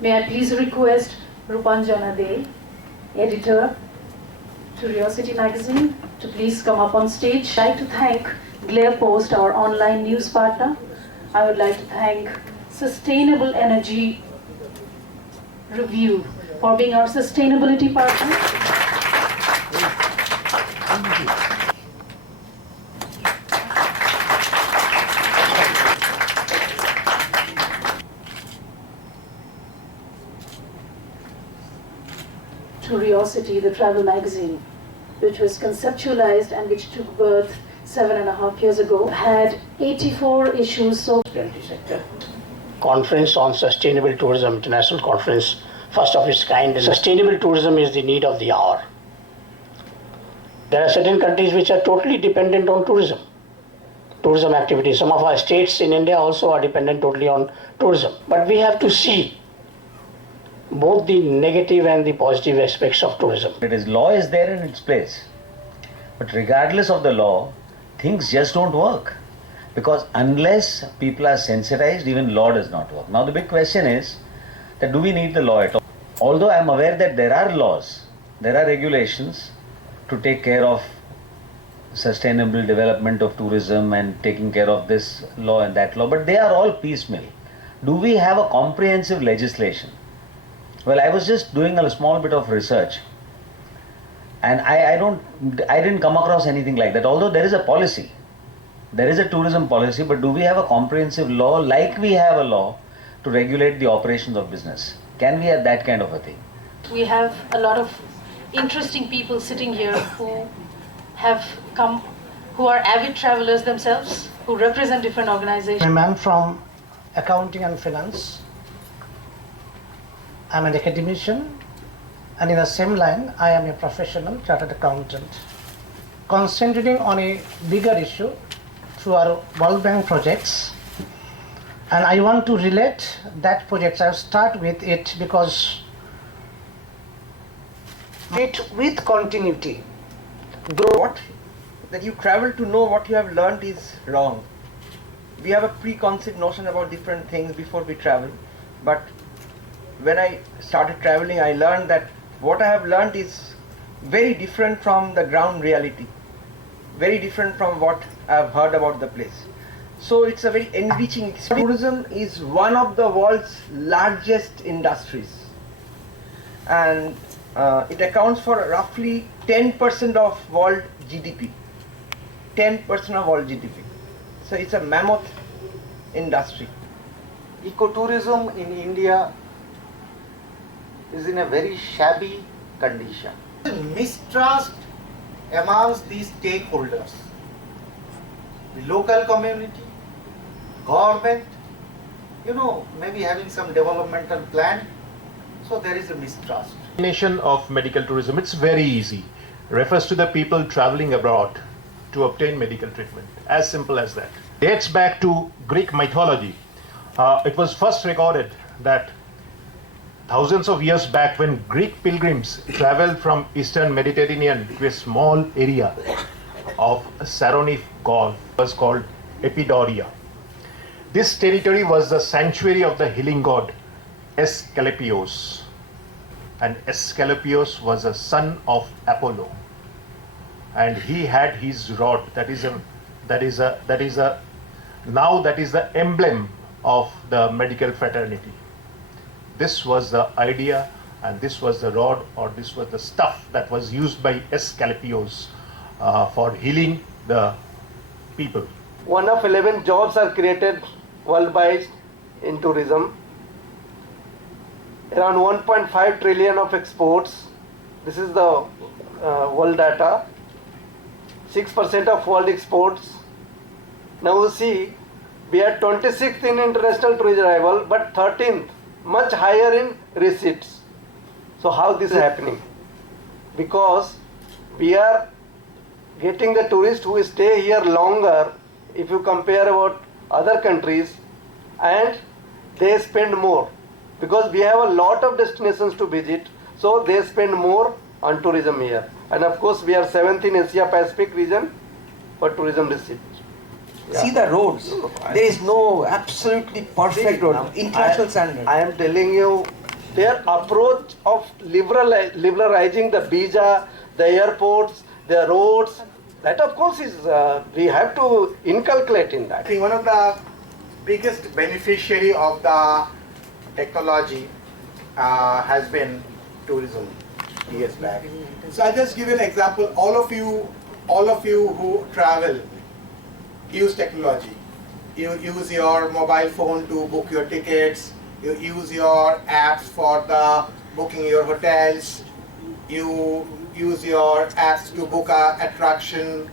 May I please request Rupanjana De, editor, Curiosity Magazine, to please come up on stage. I'd like to thank Glare Post, our online news partner. I would like to thank Sustainable Energy Review for being our sustainability partner. Curiosity, the travel magazine, which was conceptualized and which took birth 7.5 years ago, had 84 issues so sector. Conference on Sustainable Tourism, International Conference, first of its kind. Sustainable tourism is the need of the hour. There are certain countries which are totally dependent on tourism activities. Some of our states in India also are dependent totally on tourism. But we have to see both the negative and the positive aspects of tourism. Law is there in its place. But regardless of the law, things just don't work. Because unless people are sensitized, even law does not work. Now the big question is that do we need the law at all? Although I am aware that there are laws, there are regulations to take care of sustainable development of tourism and taking care of this law and that law, but they are all piecemeal. Do we have a comprehensive legislation? Well, I was just doing a small bit of research and I didn't come across anything like that. Although there is a policy, there is a tourism policy, but do we have a comprehensive law like we have a law to regulate the operations of business? Can we have that kind of a thing? We have a lot of interesting people sitting here who have come, who are avid travelers themselves, who represent different organizations. I'm a man from accounting and finance. I'm an academician, and in the same line, I am a professional chartered accountant. Concentrating on a bigger issue through our World Bank projects, and I want to relate that project. I'll start with it because it with continuity. What that you travel to know what you have learned is wrong. We have a preconceived notion about different things before we travel, but when I started traveling, I learned that what I have learned is very different from the ground reality, very different from what I have heard about the place. So it's a very enriching experience. Tourism is one of the world's largest industries, and it accounts for roughly 10% of world GDP. 10% of world GDP. So it's a mammoth industry. Ecotourism in India is in a very shabby condition. Mistrust amongst the stakeholders, the local community, government, maybe having some developmental plan, so there is a mistrust. Definition of medical tourism, it's very easy. Refers to the people traveling abroad to obtain medical treatment. As simple as that. Dates back to Greek mythology. It was first recorded that thousands of years back when Greek pilgrims traveled from Eastern Mediterranean to a small area of Saronic Gulf, was called Epidaurus. This territory was the sanctuary of the healing god Asclepios, and Asclepios was a son of Apollo, and he had his rod. That is the emblem of the medical fraternity. This was the idea, and this was the rod, or this was the stuff that was used by Asclepios for healing the people. One of 11 jobs are created worldwide in tourism. Around 1.5 trillion of exports. This is the world data. 6% of world exports. Now you see, we are 26th in international tourism arrival, but 13th, much higher in receipts. So how this is happening? Because we are getting the tourists who stay here longer if you compare about other countries, and they spend more because we have a lot of destinations to visit, so they spend more on tourism here. And of course we are 7th in Asia Pacific region for tourism receipt. Yeah. See the roads. There is no absolutely perfect road, international standard. I am telling you, their approach of liberalizing the visa, the airports, the roads, that of course is, we have to inculcate in that. I think one of the biggest beneficiary of the technology has been tourism years back. So I'll just give you an example. All of you who travel use technology. You use your mobile phone to book your tickets. You use your apps for the booking your hotels. You use your apps to book a attraction.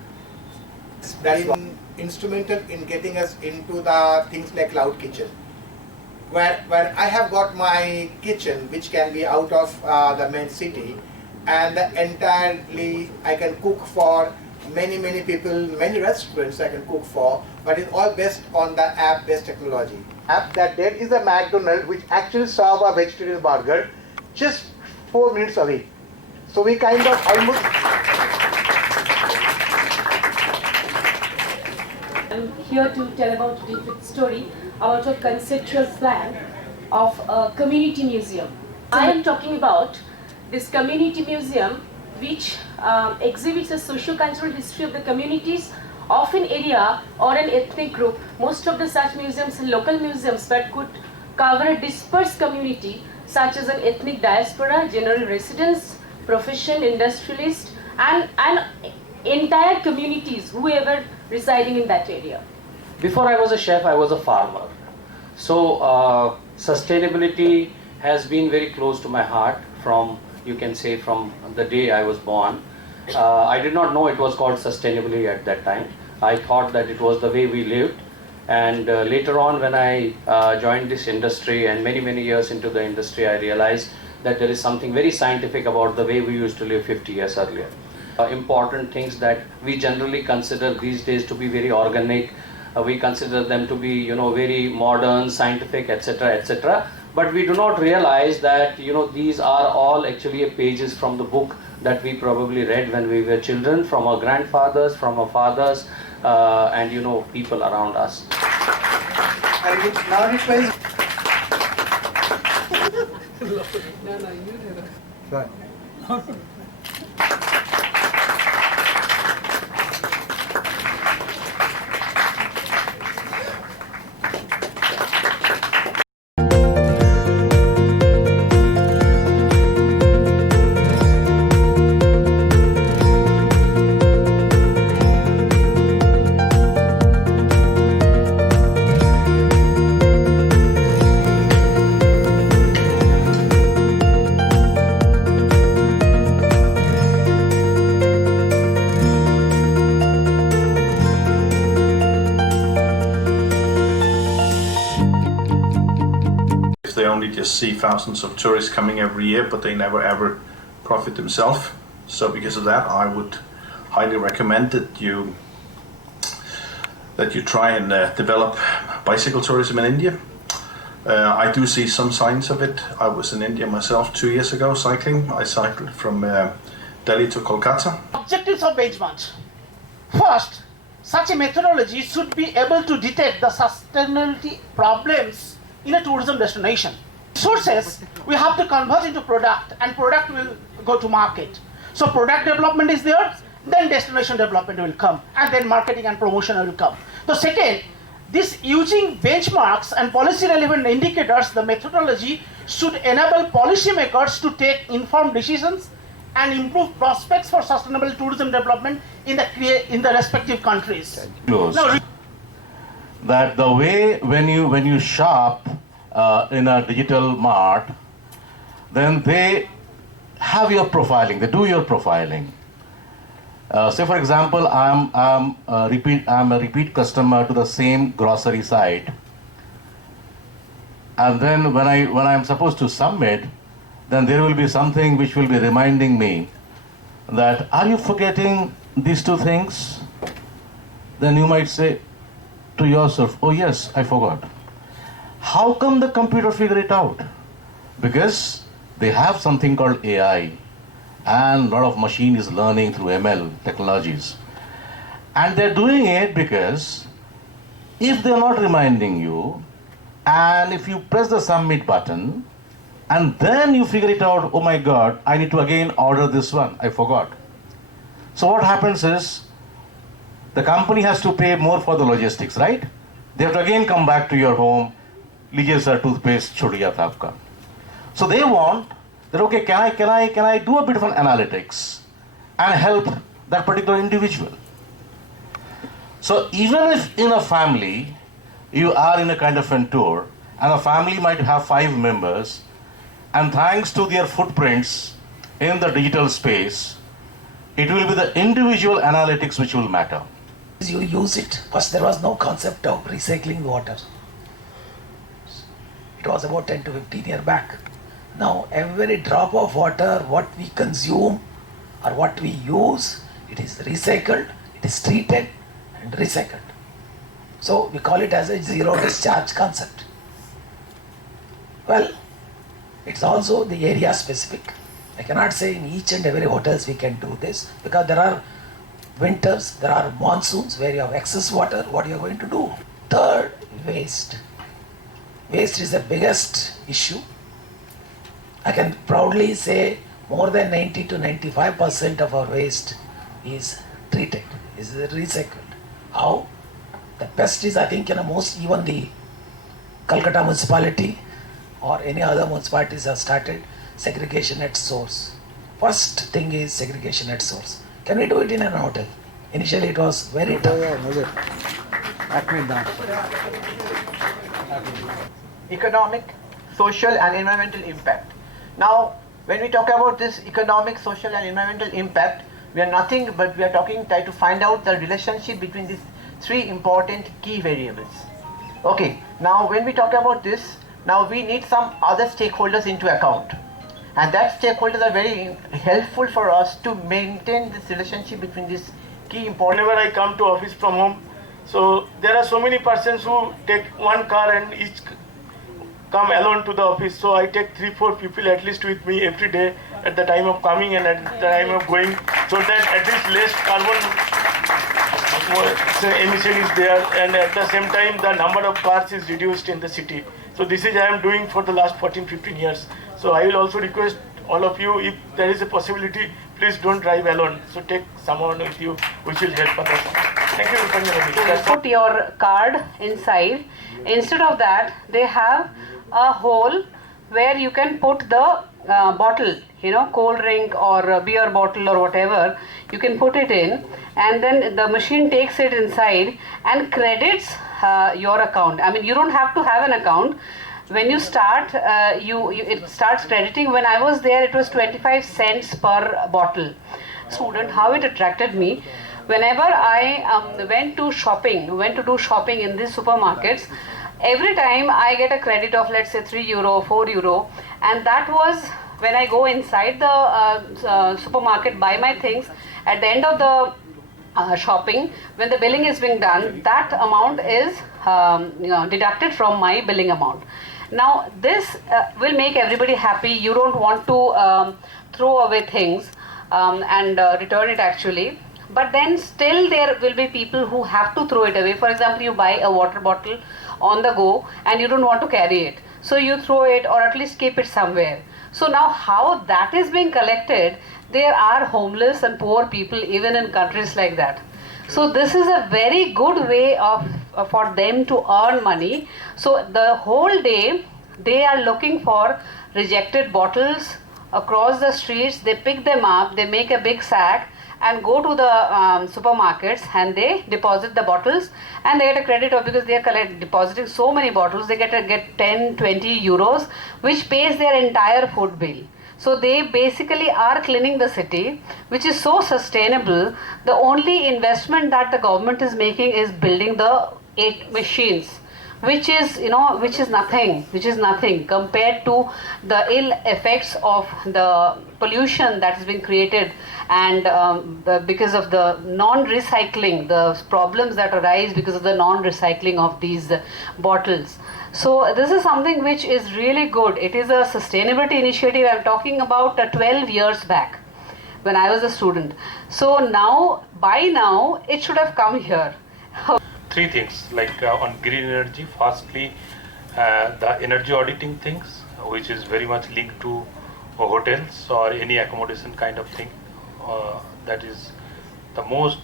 That is instrumental in getting us into the things like cloud kitchen, where I have got my kitchen which can be out of the main city, and entirely I can cook for many people, many restaurants I can cook for, but it's all based on the app-based technology. App that there is a McDonald's which actually serve a vegetarian burger just 4 minutes away. So we kind of almost. I'm here to tell about a different story about a conceptual plan of a community museum. I am talking about this community museum which exhibits a socio-cultural history of the communities of an area or an ethnic group. Most of the such museums are local museums but could cover a dispersed community such as an ethnic diaspora, general residents, profession, industrialists, and entire communities, whoever residing in that area. Before I was a chef, I was a farmer. So sustainability has been very close to my heart from, you can say, from the day I was born. I did not know it was called sustainability at that time. I thought that it was the way we lived. And later on, when I joined this industry and many years into the industry, I realized that there is something very scientific about the way we used to live 50 years earlier. Important things that we generally consider these days to be very organic, we consider them to be, very modern, scientific, etc. But we do not realize that, these are all actually pages from the book that we probably read when we were children, from our grandfathers, from our fathers, and people around us. I would now request. They only just see thousands of tourists coming every year, but they never ever profit themselves. So because of that, I would highly recommend that you try and develop bicycle tourism in India. I do see some signs of it. I was in India myself 2 years ago cycling. I cycled from Delhi to Kolkata. Objectives of benchmark. First, such a methodology should be able to detect the sustainability problems in a tourism destination. Resources we have to convert into product, and product will go to market. So product development is there, then destination development will come, and then marketing and promotion will come. So second, this using benchmarks and policy relevant indicators, the methodology should enable policymakers to take informed decisions and improve prospects for sustainable tourism development in the respective countries. Now, that the way when you shop in a digital mart, then they have your profiling. They do your profiling. Say for example, I'm a repeat customer to the same grocery site, and then when I'm supposed to submit, then there will be something which will be reminding me that, are you forgetting these two things? Then you might say to yourself, oh yes, I forgot. How come the computer figure it out? Because they have something called AI, and a lot of machine is learning through ML technologies. And they're doing it because if they're not reminding you, and if you press the submit button, And then you figure it out, oh my God, I need to again order this one, I forgot. So what happens is, the company has to pay more for the logistics, right? They have to again come back to your home, लीजिए sir, toothpaste छूट गया था आपका. So they want that, okay, can I do a bit of an analytics and help that particular individual? So even if in a family, you are in a kind of a tour, and a family might have 5 members, and thanks to their footprints in the digital space, it will be the individual analytics which will matter. You use it. First, there was no concept of recycling water. It was about 10 to 15 years back. Now, every drop of water, what we consume or what we use, it is recycled, it is treated and recycled. So, we call it as a zero discharge concept. Well, it's also the area specific. I cannot say in each and every hotels we can do this, because there are winters, there are monsoons where you have excess water. What are you going to do? Third, waste. Waste is the biggest issue. I can proudly say more than 90 to 95% of our waste is treated, is recycled. How? The best is, I think, most, even the Calcutta municipality or any other municipalities have started segregation at source. First thing is segregation at source. Can we do it in an hotel? Initially it was very tough. Economic, social and environmental impact. Now, when we talk about this economic, social and environmental impact, we are nothing but we are try to find out the relationship between these 3 important key variables. Okay, now when we talk about this, now we need some other stakeholders into account. And that stakeholders are very helpful for us to maintain this relationship between these key important. Whenever I come to office from home, so there are so many persons who take one car and each come alone to the office. So I take 3-4 people at least with me every day at the time of coming and at the time of going, so that at least less carbon emission is there, and at the same time the number of cars is reduced in the city. So this is I am doing for the last 14-15 years. So I will also request all of you, if there is a possibility, please don't drive alone. So take someone with you which will help others. Thank you. Put your card inside. Instead of that, they have a hole where you can put the bottle, cold drink or a beer bottle or whatever. You can put it in, and then the machine takes it inside and credits your account. I mean, you don't have to have an account. When you start, it starts crediting. When I was there, it was 25 cents per bottle. Student, how it attracted me. Whenever I went to do shopping in these supermarkets, every time I get a credit of, let's say, €3, €4, and that was when I go inside the supermarket, buy my things. At the end of the shopping, when the billing is being done, that amount is deducted from my billing amount. Now this will make everybody happy. You don't want to throw away things and return it actually, but then still there will be people who have to throw it away. For example, you buy a water bottle on the go and you don't want to carry it, so you throw it or at least keep it somewhere. So now how that is being collected, there are homeless and poor people even in countries like that. So this is a very good way for them to earn money. So the whole day they are looking for rejected bottles across the streets. They pick them up, they make a big sack and go to the supermarkets and they deposit the bottles, and they get a credit of, because they are depositing so many bottles, they get 10-20 euros, which pays their entire food bill. So they basically are cleaning the city, which is so sustainable. The only investment that the government is making is building the 8 machines, which is nothing compared to the ill effects of the pollution that has been created, and because of the non-recycling, the problems that arise because of the non-recycling of these bottles. So this is something which is really good. It is a sustainability initiative. I'm talking about 12 years back when I was a student. So now, by now, it should have come here. 3 things, like on green energy. Firstly, the energy auditing things. which is very much linked to hotels or any accommodation kind of thing. That is the most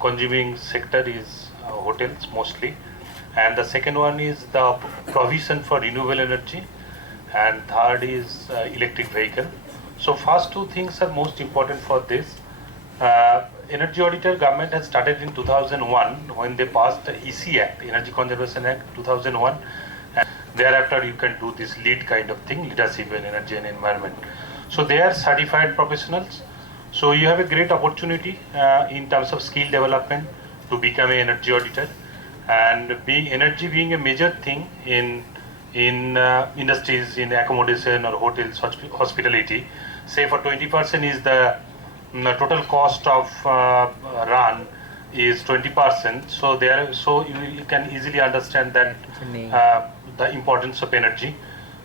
consuming sector is hotels mostly. And the second one is the provision for renewable energy, and third is electric vehicle. So first two things are most important for this. Energy Auditor government has started in 2001 when they passed the EC Act, Energy Conservation Act 2001. And thereafter you can do this lead kind of thing, leadership in energy and environment. So they are certified professionals. So you have a great opportunity in terms of skill development to become an energy auditor. And energy being a major thing in industries, in accommodation or hotels, hospitality, say for 20% is the total cost of run is 20%. So you can easily understand that the importance of energy.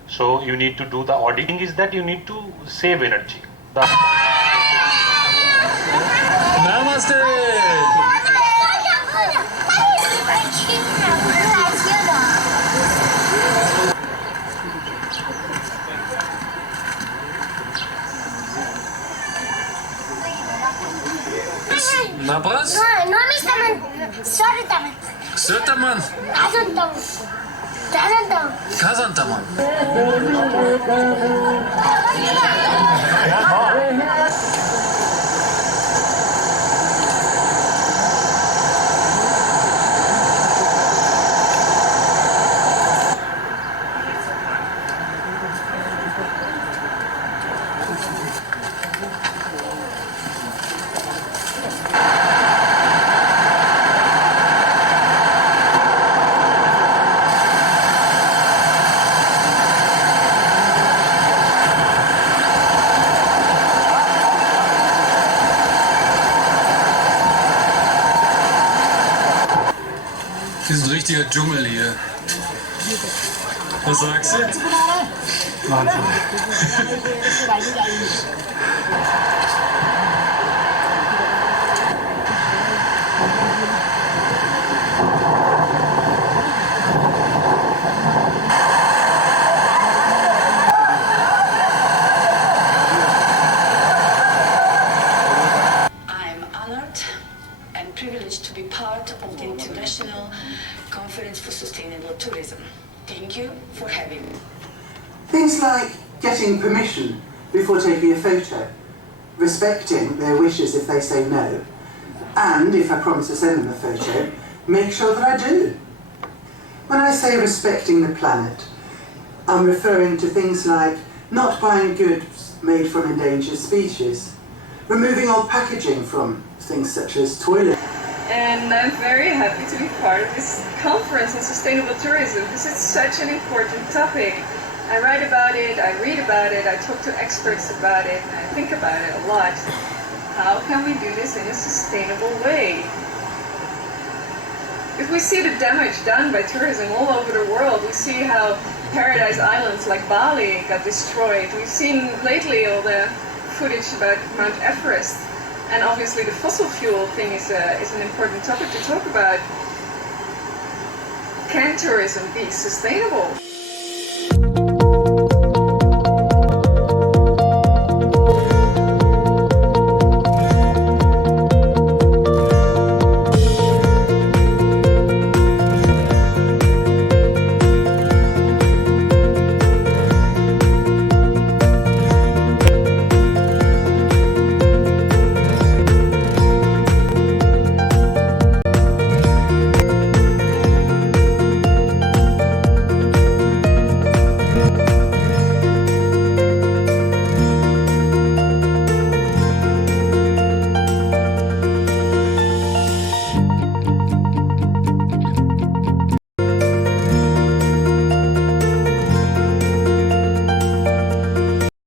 So you need to do the auditing. Is that you need to save energy. Namaste. Nabras? No, Mr. Sorry, Söterman. Kazantaman. Das ist ein richtiger Dschungel hier. Was sagst du? Wahnsinn. I'm honored and privileged to be part of the International Conference for Sustainable Tourism. Thank you for having me. Things like getting permission before taking a photo, respecting their wishes if they say no, and if I promise to send them a photo, make sure that I do. When I say respecting the planet, I'm referring to things like not buying goods made from endangered species, removing all packaging from things such as toilets. And I'm very happy to be part of this conference on sustainable tourism because it's such an important topic. I write about it, I read about it, I talk to experts about it, and I think about it a lot. How can we do this in a sustainable way? If we see the damage done by tourism all over the world, we see how paradise islands like Bali got destroyed. We've seen lately all the footage about Mount Everest. And obviously the fossil fuel thing is an important topic to talk about. Can tourism be sustainable?